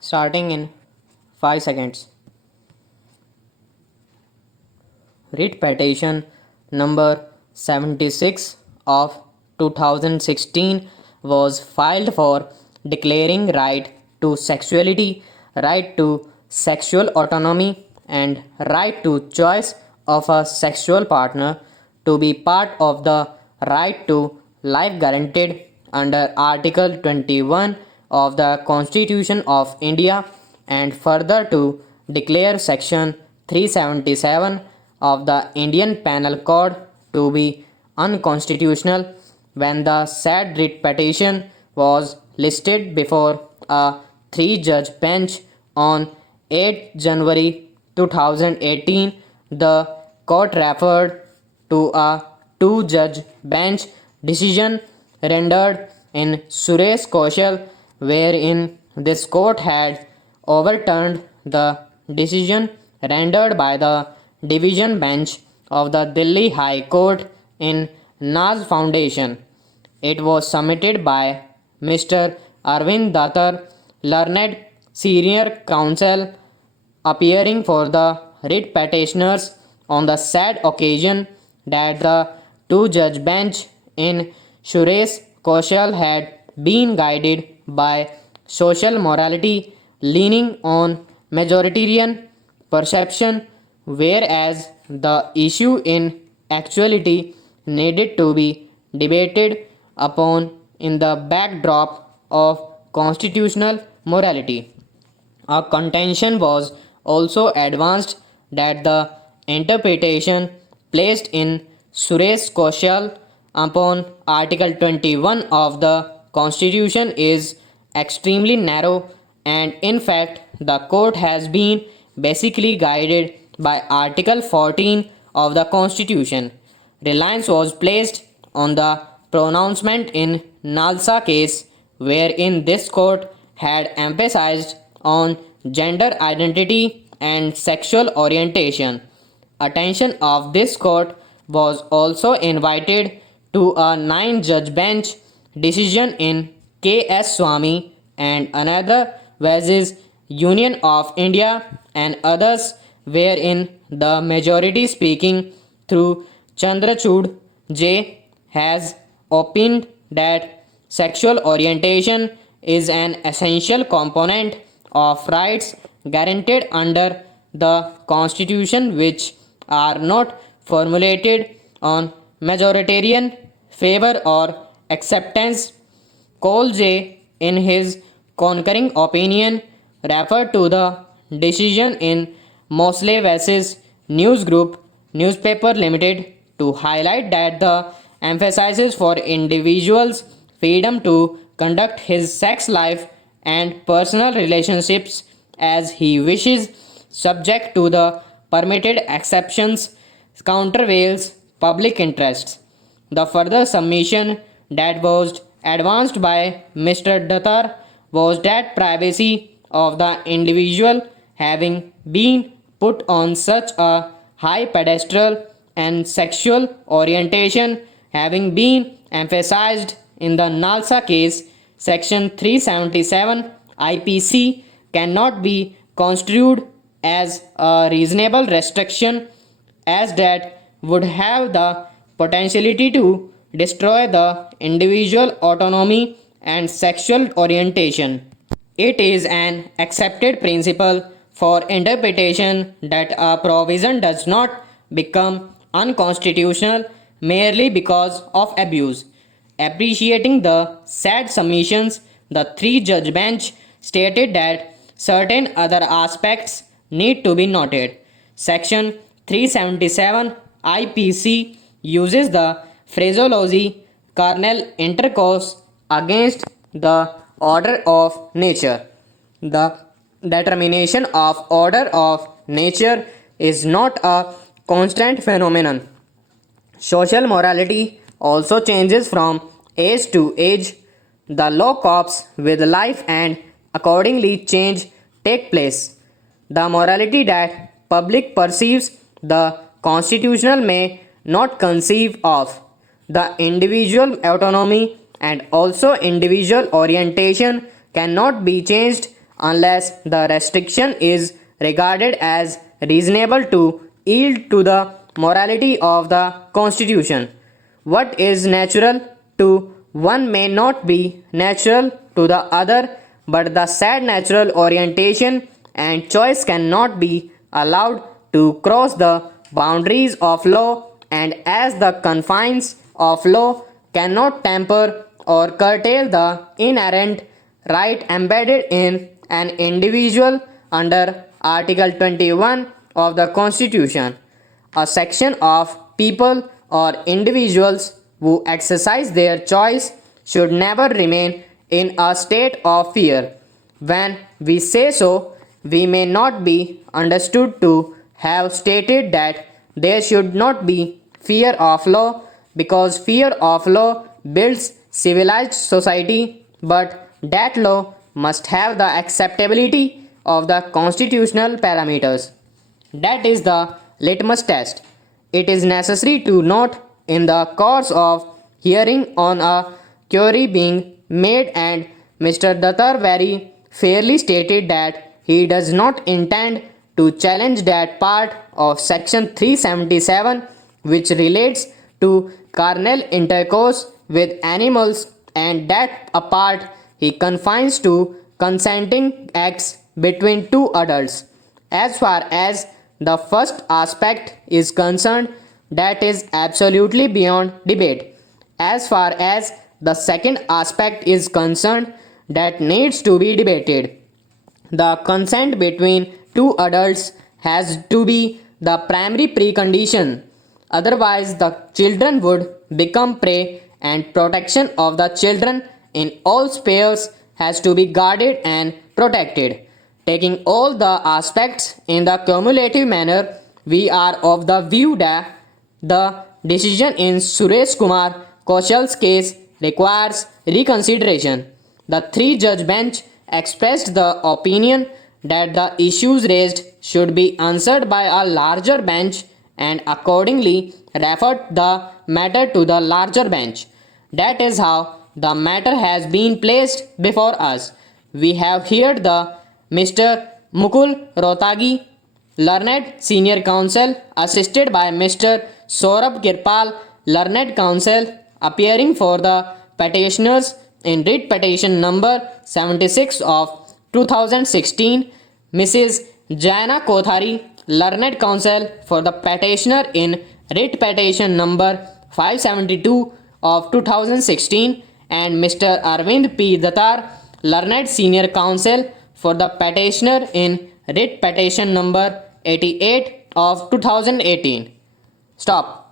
Starting in 5 seconds. Writ petition number 76 of 2016 was filed for declaring right to sexuality, right to sexual autonomy, and right to choice of a sexual partner to be part of the right to life guaranteed under Article 21 of the Constitution of India, and further to declare Section 377 of the Indian Penal Code to be unconstitutional when the said writ petition was listed before a three-judge bench on 8 January 2018. The court referred to a two-judge bench decision rendered in Suresh Kaushal, wherein this court had overturned the decision rendered by the division bench of the Delhi High Court in Naz Foundation. It was submitted by Mr. Arvind Datar, learned senior counsel, appearing for the writ petitioners on the sad occasion that the two-judge bench in Suresh Kaushal had been guided by social morality leaning on majoritarian perception, whereas the issue in actuality needed to be debated upon in the backdrop of constitutional morality. A contention was also advanced that the interpretation placed in Suresh Kaushal upon Article 21 of the Constitution is extremely narrow, and in fact, the court has been basically guided by Article 14 of the Constitution. Reliance was placed on the pronouncement in Nalsa case, wherein this court had emphasized on gender identity and sexual orientation. Attention of this court was also invited to a nine-judge bench decision in K.S. Swamy and another versus Union of India and others, wherein the majority speaking through Chandrachud J has opined that sexual orientation is an essential component of rights guaranteed under the Constitution, which are not formulated on majoritarian favor or acceptance. Cole J, in his concurring opinion, referred to the decision in Mosley vs. News Group Newspaper Limited to highlight that the emphasis for individuals' freedom to conduct his sex life and personal relationships as he wishes, subject to the permitted exceptions, countervails public interests. The further submission that was advanced by Mr. Datar was that privacy of the individual having been put on such a high pedestal and sexual orientation having been emphasized in the Nalsa case, Section 377 IPC cannot be construed as a reasonable restriction, as that would have the potentiality to destroy the individual autonomy and sexual orientation. It is an accepted principle for interpretation that a provision does not become unconstitutional merely because of abuse. Appreciating the said submissions, the three-judge bench stated that certain other aspects need to be noted. Section 377 IPC uses the phraseology carnal intercourse against the order of nature. The determination of order of nature is not a constant phenomenon. Social morality also changes from age to age. The law copes with life and accordingly change take place. The morality that public perceives the constitutional may not conceive of. The individual autonomy and also individual orientation cannot be changed unless the restriction is regarded as reasonable to yield to the morality of the Constitution. What is natural to one may not be natural to the other, but the said natural orientation and choice cannot be allowed to cross the boundaries of law, and as the confines of law cannot temper or curtail the inherent right embedded in an individual under Article 21 of the Constitution. A section of people or individuals who exercise their choice should never remain in a state of fear. When we say so, we may not be understood to have stated that there should not be fear of law, because fear of law builds civilized society, but that law must have the acceptability of the constitutional parameters. That is the litmus test. It is necessary to note in the course of hearing on a query being made, and Mr. Dattar very fairly stated that he does not intend to challenge that part of Section 377 which relates to carnal intercourse with animals, and that a part he confines to consenting acts between two adults. As far as the first aspect is concerned, that is absolutely beyond debate. As far as the second aspect is concerned, that needs to be debated. The consent between two adults has to be the primary precondition. Otherwise, the children would become prey, and protection of the children in all spheres has to be guarded and protected. Taking all the aspects in the cumulative manner, we are of the view that the decision in Suresh Kumar Kaushal's case requires reconsideration. The three-judge bench expressed the opinion that the issues raised should be answered by a larger bench, and accordingly referred the matter to the larger bench. That is how the matter has been placed before us. We have heard the Mr. Mukul Rohtagi, learned senior counsel, assisted by Mr. Saurabh Kirpal, learned counsel, appearing for the petitioners in writ petition number 76 of 2016, Mrs. Jaina Kothari, learned counsel for the petitioner in writ petition number 572 of 2016, and Mr. Arvind P. Dattar, learned senior counsel for the petitioner in writ petition number 88 of 2018. Stop.